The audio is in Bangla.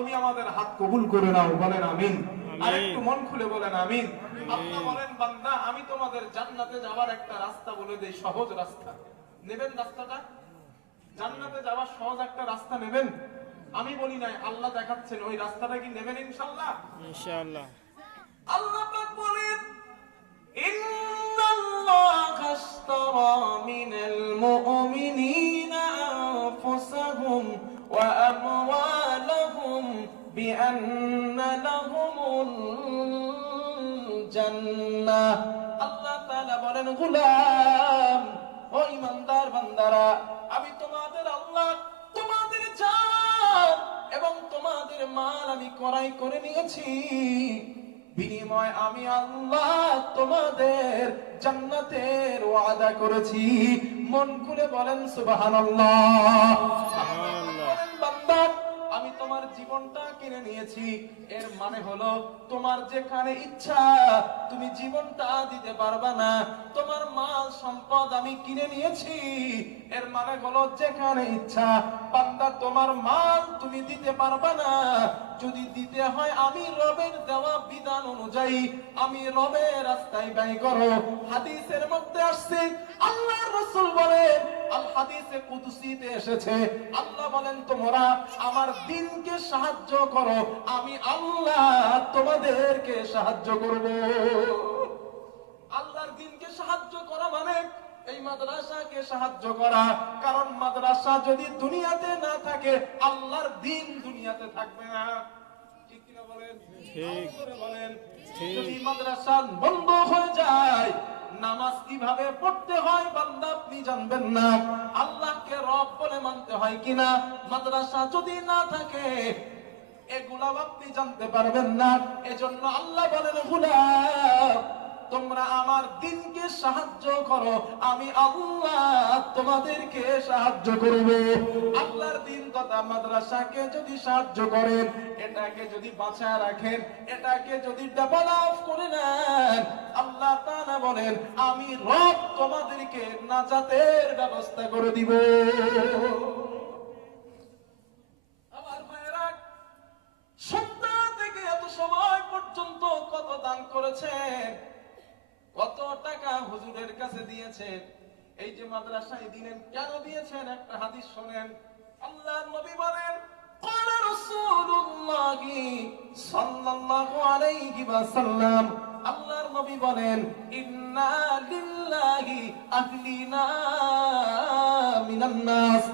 তুমি আমাদের হাত কবুল করে নাও, বলেন আমিন। আর একটু মন খুলে বলেন আমিন। আল্লাহ বলেন, বান্দা আমি তোমাদের জান্নাতে যাওয়ার একটা রাস্তা বলে দেই, সহজ রাস্তা। নেবেন রাস্তাটা? জান্নাতে যাওয়ার সহজ একটা রাস্তা নেবেন? আমি বলি নাই, আল্লাহ দেখাচ্ছেন। ওই রাস্তাটা কি নেবেন ইনশাআল্লাহ? ইনশাআল্লাহ। আল্লাহ পাক বলেন, ইন্নাল্লাহা আশতারা মিনাল মুমিনিনা আনফুসাহুম ওয়া আমওয়ালাহুম বিআন্না লাহুমুল জান্নাহ। আল্লাহ তাআলা বলেন, গোলাম, ও ইমানদার বান্দারা, আমি তোমাদের আল্লাহ তোমাদের জান এবং তোমাদের মাল আমি ক্রয় করে নিয়েছি। বিনিময় আমি আল্লাহ তোমাদের জান্নাতের ওয়াদা করেছি। মন খুলে বলেন সুবহানাল্লাহ। বলেন, বান্দা আমি তোমার জীবনটা কিনে নিয়েছি। এর মানে হলো তোমার যেখানে ইচ্ছা তুমি জীবনটা দিতে পারবা না। তোমার মাল সম্পদ আমি কিনে নিয়েছি। এর মানে হলো যেখানে ইচ্ছা বান্দা তোমার মাল তুমি দিতে পারবা না। যদি দিতে হয় আমি রবের দেওয়া বিধান অনুযায়ী আমি রবের রাস্তায় ব্যয় করো। হাদিসের মধ্যে আসছে, আল্লাহর রাসূল বলেন, আল হাদিসে কুদসিতে এসেছে, আল্লাহ বলেন, তোমরা আমার দ্বীনকে সাহায্য করো, আমি আল্লাহ তোমাদেরকে সাহায্য করব। আল্লাহর দ্বীনকে সাহায্য করা মানে এই মাদ্রাসাকে সাহায্য করা। কারণ মাদ্রাসা যদি দুনিয়াতে না থাকে আল্লাহর দ্বীন দুনিয়াতে থাকবে না। ঠিক কিনা বলেন? ঠিক বলেন। ঠিক। যদি মাদ্রাসা বন্ধ হয়ে যায় নামাজ কিভাবে পড়তে হয় বান্দা আপনি জানবেন না। আল্লাহকে রব বলে মানতে হয় কিনা মাদ্রাসা যদি না থাকে এগুলা আপনি জানতে পারবেন না। এজন্য আল্লাহ বলেন, গোলাম তোমরা আমার দ্বীনকে সাহায্য করো, আমি আল্লাহ তোমাদেরকে সাহায্য করব। আল্লাহর দ্বীন তথা মাদ্রাসাকে যদি সাহায্য করেন, এটাকে যদি বাঁচায় রাখেন, এটাকে যদি ডেভেলপ করে নেন, আল্লাহ তাআলা বলেন আমি রব তোমাদেরকে নাজাতের ব্যবস্থা করে দিব। আমার ভাইয়েরা, সন্ধ্যা থেকে এত সময় পর্যন্ত কত দান করেছেন, কত টাকা হুজুরের কাছে দিয়েছেন, এই যে মাদ্রাসায় দিলেন কেন দিয়েছেন? একটা হাদিস শোনেন। আল্লাহর নবী বলেন, قال رسول الله صلى الله عليه وسلم, আল্লাহর নবী বলেন, ইন্না লিল্লাহি আহলিনা মিনান নাস,